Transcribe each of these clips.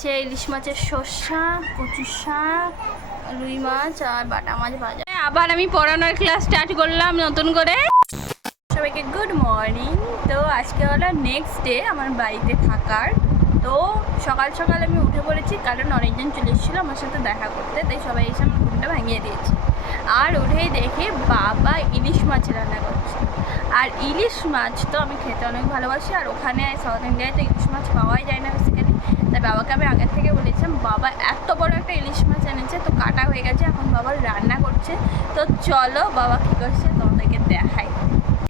হচ্ছে ইলিশ মাছের শসা কচু শাক, রুই মাছ আর বাটা মাছ ভাজা। আবার আমি পড়ানোর ক্লাস স্টার্ট করলাম নতুন করে। সবাইকে গুড মর্নিং তো আজকে হলো নেক্সট ডে আমার বাড়িতে থাকার। তো সকাল সকাল আমি উঠে পড়েছি, কারণ অনেকজন চলে এসেছিল আমার সাথে দেখা করতে, তাই সবাই এসে আমার ঘুমটা ভাঙিয়ে দিয়েছি। আর উঠেই দেখে বাবা ইলিশ মাছ রান্না করছে। আর ইলিশ মাছ তো আমি খেতে অনেক ভালোবাসি, আর ওখানে সাউথ ইন্ডিয়ায় তো ইলিশ মাছ পাওয়াই যায় না, বেসিক্যালি। তাই বাবাকে আমি আগের থেকে বলেছিলাম, বাবা, এত বড় একটা ইলিশ মাছ এনেছে, তো কাটা হয়ে গেছে, এখন বাবা রান্না করছে। তো চলো, বাবা কী করছে, তোমাদেরকে দেখাই।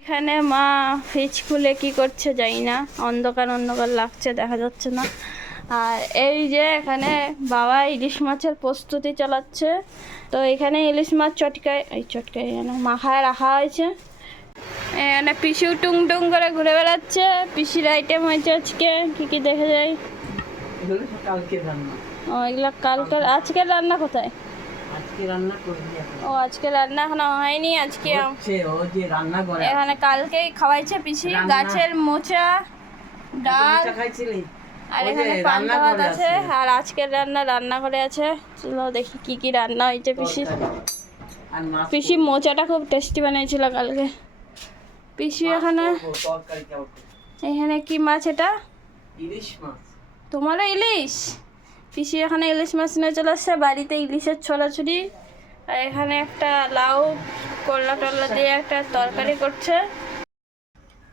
এখানে মা ফ্রিজ খুলে কি করছে জানি না, অন্ধকার অন্ধকার লাগছে, দেখা যাচ্ছে না। আর এই যে এখানে বাবা ইলিশ মাছের প্রস্তুতি চালাচ্ছে। তো এখানে ইলিশ মাছ চটকায়, এই চটকায় এখানে মাখায় রাখা হয়েছে। এখানে পিসিও টুং টুং করে ঘুরে বেড়াচ্ছে। পিসির আইটেম হয়েছে আজকে, কী কী দেখা যায় এগুলো কালকে রান্না। ও এগুলো কালকের আজকের রান্না কোথায়? আজকে রান্না করবি ও আজকে রান্না এখনও হয়নি আজকে ও যে রান্না করে এখানে কালকেই খাওয়াইছে পিসি গাছের মোচা ডাল। খাইছিলি? আর এখানে পান্তা ভাত আছে। আর আজকের রান্না রান্না করে আছে। চলো দেখি কি কি রান্না হয়েছে পিসি। পিসি মোচাটা খুব টেস্টি বানিয়েছিল কালকে। পিসি এখানে এখানে কি মাছ এটা? ইলিশ মাছ। তোমারও ইলিশ? পিসি এখানে ইলিশ মাছ নিয়ে চলে আসছে বাড়িতে ইলিশের ছড়াছড়ি আর এখানে একটা লাউ করলা টল্লা দিয়ে একটা তরকারি করছে।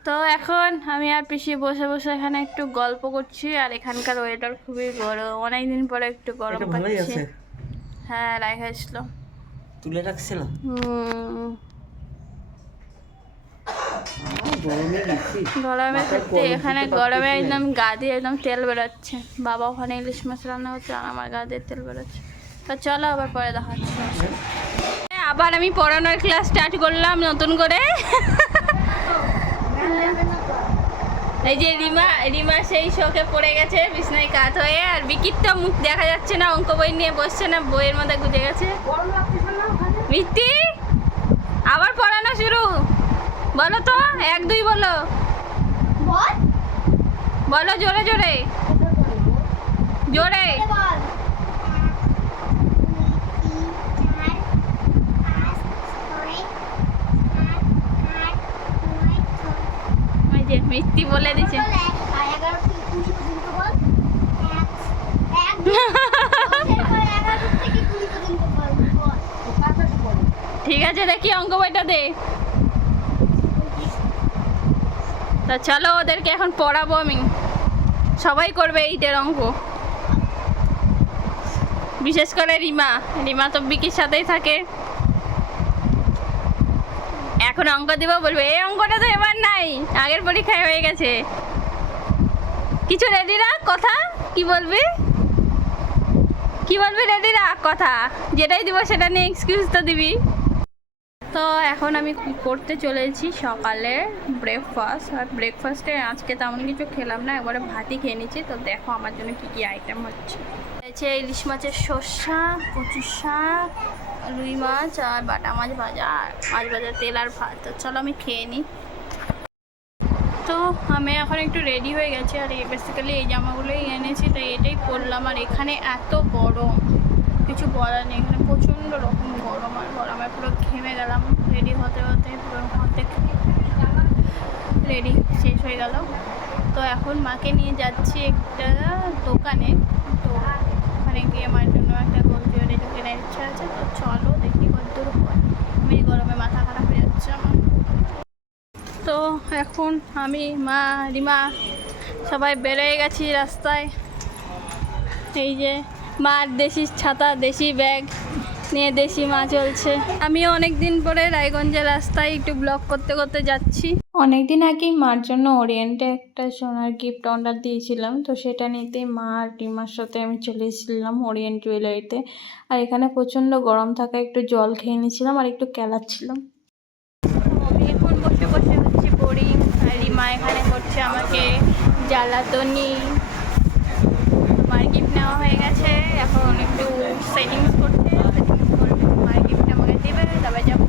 তো এখন আমি আর পিসি বসে বসে এখানে একটু গল্প করছি আর এখানকার ওয়েদার খুবই গরম। অনেকদিন পরে একটু গরম পাচ্ছি। হ্যাঁ রাখা ছিল তুলে রাখছিল হুম। গরমে সত্যি এখানে গরমে একদম গা দিয়ে একদম তেল বেরোচ্ছে। বাবা ওখানে ইলিশ মাছ রান্না হচ্ছে আর আমার গা দিয়ে তেল বেরোচ্ছে। তো চলো আবার পরে দেখাচ্ছি আবার আমি পড়ানোর ক্লাস স্টার্ট করলাম নতুন করে। এই যে রিমা রিমা সেই শোকে পড়ে গেছে বিছনায় কাত হয়ে আর বিকির তো মুখ দেখা যাচ্ছে না অঙ্ক বই নিয়ে বসছে না বইয়ের মধ্যে গুজে গেছে। মিত্তি বলো তো এক দুই বলো। বলো। জোরে জোরে। জোরে। মিষ্টি বলে। দিছে। ঠিক আছে দেখি অঙ্ক বইটা দে। তা চলো ওদেরকে এখন পড়াবো আমি। সবাই করবে এইটার অঙ্ক। বিশেষ করে রিমা। রিমা তো বিকির সাথেই থাকে। এখন অঙ্ক দিব বলবে, এই অঙ্কটা তো এবার নাই, আগের পরীক্ষায় হয়ে গেছে। কিছু রেডি রাখ কথা? কি বলবি? কি বলবি রেডি রাখ কথা। যেটাই দিব সেটা নিয়ে এক্সকিউজ তো দিবি। তো এখন আমি করতে চলেছি সকালে ব্রেকফাস্ট আর ব্রেকফাস্টে আজকে তেমন কিছু খেলাম না, একবারে ভাতই খেয়ে নিচ্ছি। তো দেখো আমার জন্য কী কী আইটেম হচ্ছে। হচ্ছে ইলিশ মাছের শসা কচু শাক, রুই মাছ আর বাটা মাছ ভাজা আর মাছ ভাজা, তেল আর ভাত। তো চলো আমি খেয়ে নিই। তো আমি এখন একটু রেডি হয়ে গেছি আর বেসিক্যালি এই জামাগুলোই এনেছি, তাই এটাই পরলাম। আর এখানে এত গরম, কিছু বলার নেই। এখানে প্রচণ্ড রকম গরম আর ঘেমে গেলাম। রেডি হতে হতে পুরো হাতে রেডি শেষ হয়ে গেল। তো এখন মাকে নিয়ে যাচ্ছি একটা দোকানে। তো ওখানে গিয়ে আমার জন্য একটা গোল জুয়েলারি কেনার ইচ্ছা আছে। তো চলো দেখি কতদূর হয়। আমি গরমে মাথা খারাপ হয়ে যাচ্ছে আমার। তো এখন আমি, মা, রিমা সবাই বেড়ে গেছি রাস্তায়। এই যে মার দেশি ছাতা, দেশি ব্যাগ। নিয়ে দেশি মা চলছে। আমিও অনেক দিন পরে রায়গঞ্জের রাস্তায় একটু ব্লগ করতে করতে যাচ্ছি। অনেক দিন আগেই মার জন্য ওরিয়েন্টে একটা সোনার গিফট অর্ডার দিয়েছিলাম। তো সেটা নিতে মা আর টিমার সাথে আমি চলে এসেছিলাম ওরিয়েন্ট জুয়েলারিতে আর এখানে প্রচণ্ড গরম থাকা একটু জল খেয়ে নিয়েছিলাম আর একটু কেলাচ্ছিলাম। আমি এখন বসে বসে হচ্ছে পড়ি আর রিমা এখানে করছে আমাকে জ্বালাতনি। মার গিফট নেওয়া হয়ে গেছে। এখন একটু সেটিংস করবে মার গিফট আমাকে দেবে তবে যাব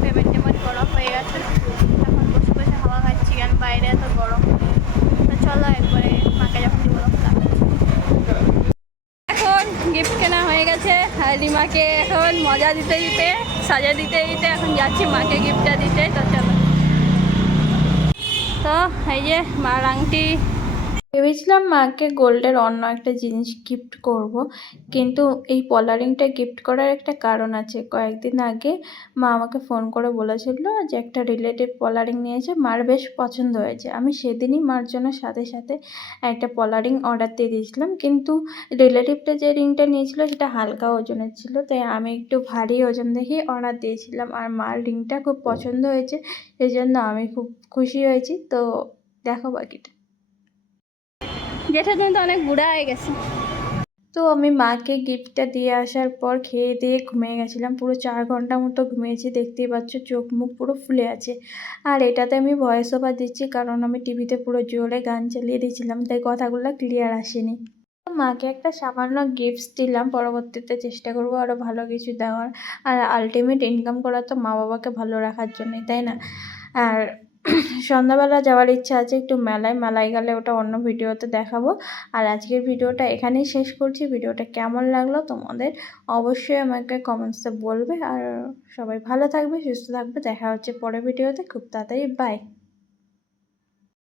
পেমেন্ট টেমেন্ট করা হয়ে গেছে এখন বসে বসে হাওয়া খাচ্ছি কারণ বাইরে এত গরম তো চলো একবারে মাকে যখন দিব তখন দেখাচ্ছি। রিমাকে এখন মজা দিতে দিতে, সাজা দিতে দিতে এখন যাচ্ছি মাকে গিফটটা দিতে, তো চলো। তো এই যে মার আংটি ভেবেছিলাম মাকে গোল্ডের অন্য একটা জিনিস গিফট করব, কিন্তু এই পলারিংটা গিফট করার একটা কারণ আছে। কয়েকদিন আগে মা আমাকে ফোন করে বলেছিল যে একটা রিলেটিভ পলারিং নিয়েছে, মার বেশ পছন্দ হয়েছে। আমি সেদিনই মার জন্য সাথে সাথে একটা পলারিং অর্ডার দিয়ে দিয়েছিলাম, কিন্তু রিলেটিভটা যে রিংটা নিয়েছিল সেটা হালকা ওজনের ছিল, তাই আমি একটু ভারী ওজন দেখেই অর্ডার দিয়েছিলাম। আর মার রিংটা খুব পছন্দ হয়েছে এই জন্য আমি খুব খুশি হয়েছি। তো দেখো বাকিটা। তুমি তো অনেক বুড়া হয়ে গেছে। তো আমি মাকে গিফটটা দিয়ে আসার পর খেয়ে দিয়ে ঘুমিয়ে গেছিলাম। পুরো চার ঘণ্টা মতো ঘুমিয়েছি, দেখতেই পাচ্ছ চোখ মুখ পুরো ফুলে আছে। আর এটাতে আমি ভয়েস ওভার দিচ্ছি কারণ আমি টিভিতে পুরো জোরে গান চালিয়ে দিয়েছিলাম, তাই কথাগুলো ক্লিয়ার আসেনি। মাকে একটা সামান্য গিফটস দিলাম, পরবর্তীতে চেষ্টা করব আরও ভালো কিছু দেওয়ার। আর আলটিমেট ইনকাম করা তো মা বাবাকে ভালো রাখার জন্যই, তাই না? আর সন্ধ্যাবেলা যাওয়ার ইচ্ছা আছে, একটু মেলায় মেলায় গেলে ওটা অন্য ভিডিওতে দেখাবো। আর আজকের ভিডিওটা এখানেই শেষ করছি। ভিডিওটা কেমন লাগল তোমাদের অবশ্যই আমাকে কমেন্টসে বলবে। আর সবাই ভালো থাকবে, সুস্থ থাকবে। দেখা হচ্ছে পরের ভিডিওতে। খুব তাড়াতাড়ি বাই